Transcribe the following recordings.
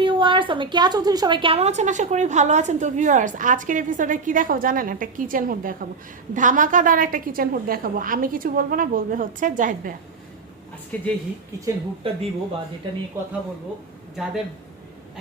Viewers আমি কেয়া চৌধুরী সবাই কেমন আছেন? আশা করি ভালো আছেন। তো ভিউয়ার্স আজকের এপিসোডে কি দেখাবো জানেন? একটা কিচেন হুড দেখাবো। ধামাকাদার একটা কিচেন হুড দেখাবো। আমি কিছু বলব না বলবে হচ্ছে জাহিদ ভাইয়া। আজকে যে কিচেন হুডটা দিব বা যেটা নিয়ে কথা বলব যাদের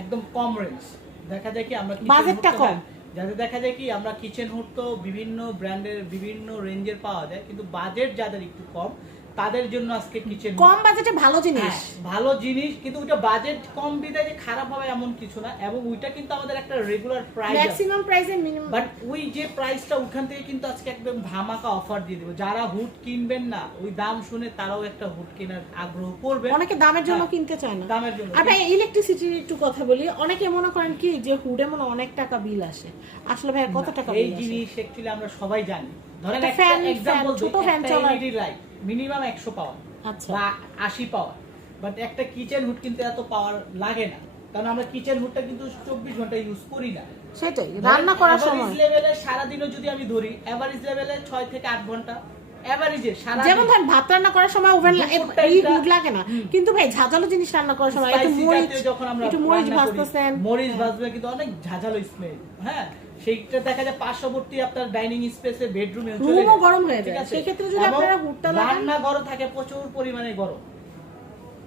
একদম কম রেঞ্জ দেখা যায় কি আমরা বাজেটটা কম। যাদের দেখা যায় কি আমরা কিচেন হুড তো বিভিন্ন ব্র্যান্ডের বিভিন্ন রেঞ্জের পাওয়া যায় কিন্তু বাজেট যাদের একটু কম তাদের জন্য আজকে কিচেন কম বাজেটে ভালো জিনিস। ভালো জিনিস কিন্তু ওইটা বাজেট কম বিদায় যে খারাপ হবে এমন কিছু না এবং ওইটা কিন্তু আমাদের একটা রেগুলার প্রাইস ম্যাক্সিমাম প্রাইসে মিনিমাম বাট ওই যে প্রাইসটা ওখান থেকে কিন্তু আজকে একদম ধামাকা অফার দিয়ে দেবো। যারা হুড কিনবেন না ওই দাম শুনে তারাও একটা হুড কেনার আগ্রহ করবে। অনেকে দামের জন্য হ্যাঁ, কিনতে চায় না। দামের জন্য। আর ভাই ইলেকট্রিসিটির একটু কথা বলি। অনেকে মনে করেন কি যে হুডে মনে হয় অনেক টাকা বিল আসে। আসলে ভাই কত টাকা এই জিনিস অ্যাকচুয়ালি আমরা সবাই জানি। ধরেন একটা এক্সাম্পল ছোট চলার- এলইডি লাইট মিনিমাম 100 পাওয়ার আচ্ছা। বা 80 পাওয়ার। বাট একটা কিচেন হুড কিন্তু এত পাওয়ার লাগে না। কারণ আমরা কিচেন হুডটা কিন্তু 24 ঘণ্টা ইউজ করি না। সেটাই রান্না করার সময়। লেভেলে সারা দিনও যদি আমি ধরি এভারেজ লেভেলে 6 থেকে 8 ঘণ্টা। যেমন ধরেন ভাত রান্না করার সময় ওভেন হুড লাগে না। কিন্তু ভাই ঝাঁঝালো জিনিস রান্না করার সময় একটু মরিচ একটু মরিচ ভাজতেছেন। মরিচ ভাজবে কিন্তু অনেক ঝাঁঝালো স্মেল হ্যাঁ? সেইটা দেখা যায় পার্শ্ববর্তী আপনার ডাইনিং স্পেসে বেডরুমে রুমও গরম হয়ে যায়। সেক্ষেত্রে যদি আপনারা হুডটা লাগান রান্না গরম থাকে প্রচুর পরিমাণে গরম।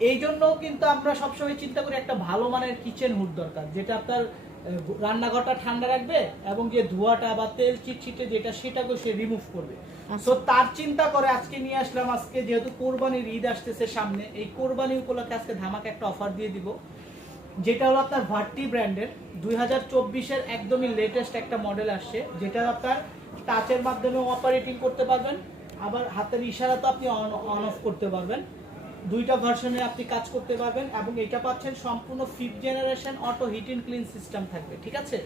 এই জন্য কিন্তু আমরা সবসময় চিন্তা করি একটা ভালো মানের কিচেন হুড দরকার যেটা আপনার রান্নাঘরটা ঠান্ডা রাখবে এবং যে ধোঁয়াটা বা তেল চিটচিটে যেটা সেটাকে সে রিমুভ করবে। আচ্ছা। সো তার চিন্তা করে আজকে নিয়ে আসলাম আজকে যেহেতু কোরবানির ঈদ আসতেছে সামনে এই কোরবানি উপলক্ষে আজকে ধামাকা একটা অফার দিয়ে দিব। যেটা হলো আপনার ভার্টি ব্র্যান্ডের। দুই হাজার চব্বিশের একদমই লেটেস্ট একটা মডেল আসছে, যেটা আপনার টাচের মাধ্যমে অপারেটিং করতে পারবেন। আবার হাতের ইশারা তো আপনি অন অন অফ করতে পারবেন। দুইটা ভার্সনে আপনি কাজ করতে পারবেন এবং এটা পাচ্ছেন সম্পূর্ণ fifth generation auto heat and clean system থাকবে, ঠিক আছে?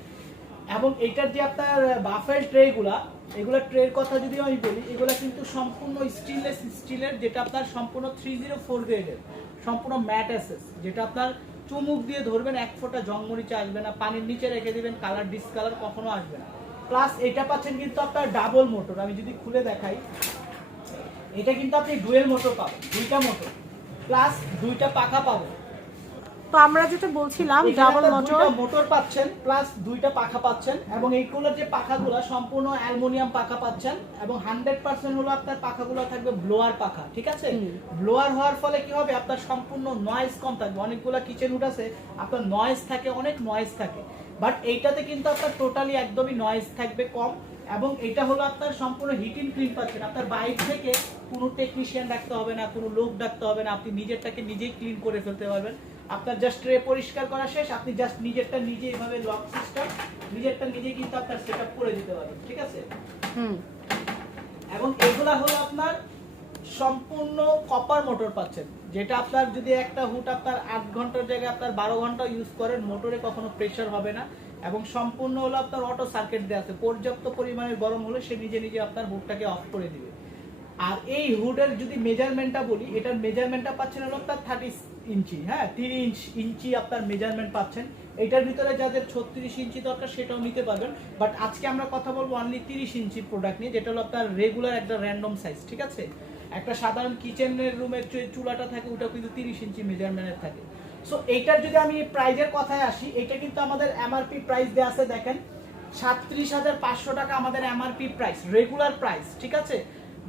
এবং এটার যে আপনার বাফেল ট্রেগুলা এগুলা ট্রের কথা যদি আমি বলি, এগুলো কিন্তু সম্পূর্ণ স্টিনলেস স্টিলের যেটা আপনার সম্পূর্ণ থ্রি জিরো ফোর গ্রেডের সম্পূর্ণ ম্যাট অ্যাসেস যেটা আপনার চুমুক দিয়ে ধরবেন, এক ফোঁটা জংমরিচে আসবে না, পানির নিচে রেখে দিবেন কালার ডিসকালার কখনো আসবে না। প্লাস এটা পাচ্ছেন কিন্তু আপনার ডাবল মোটর আমি যদি খুলে দেখাই, এটা কিন্তু আপনি ডুয়েল মোটর পাবেন, দুইটা মোটর প্লাস দুইটা পাখা পাবেন। তো আমরা যেটা বলছিলাম ডাবল মোটর মোটর পাচ্ছেন প্লাস দুইটা পাখা পাচ্ছেন এবং এইগুলোর যে পাখাগুলো সম্পূর্ণ অ্যালুমিনিয়াম পাখা পাচ্ছেন এবং হান্ড্রেড পার্সেন্ট হলো আপনার পাখাগুলো থাকবে ব্লোয়ার পাখা ঠিক আছে? ব্লোয়ার হওয়ার ফলে কি হবে? আপনার সম্পূর্ণ নয়েজ কম থাকবে। অনেকগুলো কিচেন উড আছে আপনার নয়েজ থাকে অনেক নয়েজ থাকে। বাট এইটাতে কিন্তু আপনার টোটালি একদমই নয়েজ থাকবে কম এবং এটা হলো আপনার সম্পূর্ণ হিট ইন ক্লিন পাচ্ছেন। আপনার বাইক থেকে কোনো টেকনিশিয়ান ডাকতে হবে না কোনো লোক ডাকতে হবে না আপনি নিজেরটাকে নিজেই ক্লিন করে ফেলতে পারবেন। আপনার জাস্ট ট্রে পরিষ্কার করা শেষ আপনি জাস্ট নিজেরটা নিজে এইভাবে লক সিস্টেম নিজেরটা নিজে কিন্তু আপনার সেট আপ করে দিতে পারবেন ঠিক আছে? হুম। এবং এগুলা হলো আপনার সম্পূর্ণ কপার মোটর পাচ্ছেন যেটা আপনার যদি একটা হুট আপনার আট ঘণ্টার জায়গায় আপনার বারো ঘণ্টা ইউজ করেন মোটরে কখনো প্রেশার হবে না। এবং সম্পূর্ণ হলো আপনার অটো সার্কিট দেওয়া আছে পর্যাপ্ত পরিমাণে গরম হলে সে নিজে নিজে আপনার হুডটাকে অফ করে দিবে। আর এই হুডের যদি মেজারমেন্টটা বলি এটার মেজারমেন্টটা পাচ্ছেন হলো আপনার থার্টি ইঞ্চি হ্যাঁ তিরিশ ইঞ্চি আপনার মেজারমেন্ট পাচ্ছেন। এটার ভিতরে যাদের ছত্রিশ ইঞ্চি দরকার সেটাও নিতে পারবেন। বাট আজকে আমরা কথা বলব অনলি তিরিশ ইঞ্চি প্রোডাক্ট নিয়ে, যেটা হলো আপনার রেগুলার একটা র্যান্ডম সাইজ ঠিক আছে? একটা সাধারণ কিচেনের রুমের যে চুলাটা থাকে ওটা কিন্তু তিরিশ ইঞ্চি মেজারমেন্টের থাকে। সো এইটার যদি আমি প্রাইজের কথায় আসি, এটা কিন্তু আমাদের এমআরপি প্রাইস দেওয়া আছে, দেখেন। সাতত্রিশ হাজার পাঁচশো টাকা আমাদের এমআরপি প্রাইস রেগুলার প্রাইস ঠিক আছে?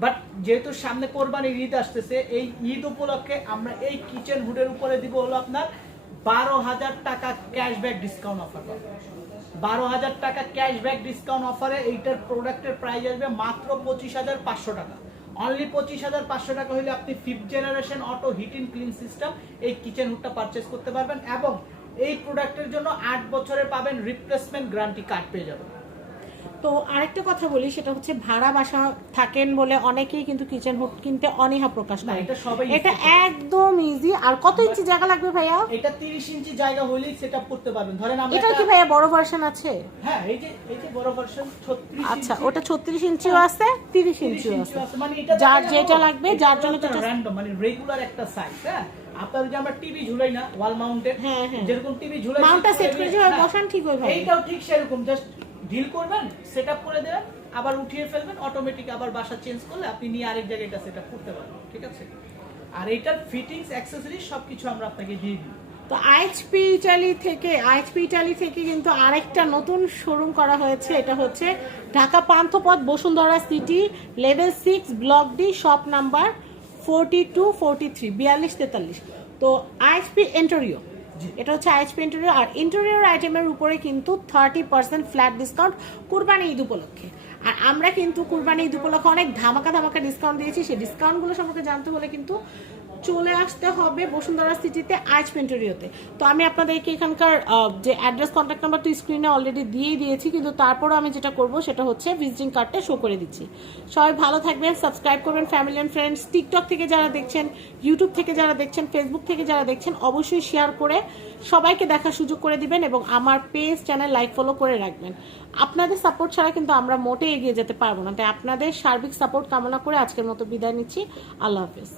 বাট যেহেতু সামনে কোরবানির ঈদ আসতেছে, এই ঈদ উপলক্ষে আমরা এই কিচেন হুডের উপরে দিব হলো আপনার বারো হাজার টাকা ক্যাশব্যাক ডিসকাউন্ট অফার বারো হাজার টাকা ক্যাশব্যাক ডিসকাউন্ট অফারে এইটার প্রোডাক্টের প্রাইস আসবে মাত্র পঁচিশ হাজার পাঁচশো টাকা। অনলি পঁচিশ হাজার পাঁচশো টাকা হলে আপনি fifth generation auto heat in clean system এই কিচেন হুডটা পারচেস করতে পারবেন এবং এই প্রোডাক্টের জন্য আট বছরের পাবেন রিপ্লেসমেন্ট গ্যারান্টি কার্ড পেয়ে যাবেন। তো আরেকটা কথা বলি সেটা হচ্ছে ভাড়া বাসা থাকেন বলে অনেকেই কিন্তু কিচেন হুড কিনতে অনীহা প্রকাশ করে। এটা এটা। একদম ইজি আর কত ইঞ্চি জায়গা লাগবে ভাইয়া? এটা তিরিশ ইঞ্চি জায়গা হলেই সেট করতে পারবেন। ধরেন আমরা এটাও কি ভাইয়া বড় ভার্সন আছে? হ্যাঁ এই যে এই যে বড় ভার্সন 36 আচ্ছা ওটা ছত্রিশ ইঞ্চিও আছে তিরিশ 30 ইঞ্চিও ইঞ্চিও আছে। আছে। মানে এটা যার যেটা লাগবে, যার জন্য যেটা- random, মানে রেগুলার একটা সাইজ হ্যাঁ? আপনার যে আমরা টিভি ঝুলাই না ওয়াল মাউন্টেড হ্যাঁ, হ্যাঁ। যেরকম টিভি ঝুলাই মাউন্টটা সেট করে যেভাবে বসান ঠিক ওইভাবে। এইটাও ঠিক সেরকম জাস্ট ঢিল করবেন সেটআপ করে দেবেন, আবার উঠিয়ে ফেলবেন অটোমেটিক আবার বাসা চেঞ্জ করলে আপনি নিয়ে আরেক জায়গায় এটা সেটআপ করতে পারবেন, ঠিক আছে? আর এইটার ফিটিংস অ্যাক্সেসরিজ সব কিছু আমরা আপনাকে দিয়ে দিই। তো আইএইচপি ইটালি থেকে, আইএইচপি ইটালি থেকে কিন্তু আরেকটা নতুন শোরুম করা হয়েছে, এটা হচ্ছে Dhaka Panthapath Bashundhara city level six block D shop number forty two forty three বিয়াল্লিশ, তেতাল্লিশ। তো আইএইচপি এন্টোরিও। এটা হচ্ছে আইএচপি ইন্টেরিয়র আর ইন্টেরিয়র আইটেমের উপরে কিন্তু thirty percent flat discount Qurbani Eid উপলক্ষে। আর আমরা কিন্তু কুরবানি ঈদ উপলক্ষে অনেক ধামাকা ধামাকা ডিসকাউন্ট দিয়েছি। সেই ডিসকাউন্টগুলো সম্পর্কে জানতে হলে কিন্তু চলে আসতে হবে বসুন্ধরা সিটিতে আইচ পেন্টোরিওতে। তো আমি আপনাদেরকে এখানকার যে অ্যাড্রেস কন্ট্যাক্ট নাম্বার তো স্ক্রিনে অলরেডি দিয়েই দিয়েছি, কিন্তু তারপরও আমি যেটা করব সেটা হচ্ছে ভিজিটিং কার্ডটা শো করে দিচ্ছি। সবাই ভালো থাকবেন সাবস্ক্রাইব করবেন ফ্যামিলি অ্যান্ড ফ্রেন্ডস টিকটক থেকে যারা দেখছেন ইউটিউব থেকে যারা দেখছেন ফেসবুক থেকে যারা দেখছেন, অবশ্যই শেয়ার করে সবাইকে দেখার সুযোগ করে দিবেন এবং আমার পেজ চ্যানেল লাইক ফলো করে রাখবেন। আপনাদের সাপোর্ট ছাড়া কিন্তু আমরা মোটে এগিয়ে যেতে পারব না। তাই আপনাদের সার্বিক সাপোর্ট কামনা করে আজকের মতো বিদায় নিচ্ছি। আল্লাহ হাফেজ।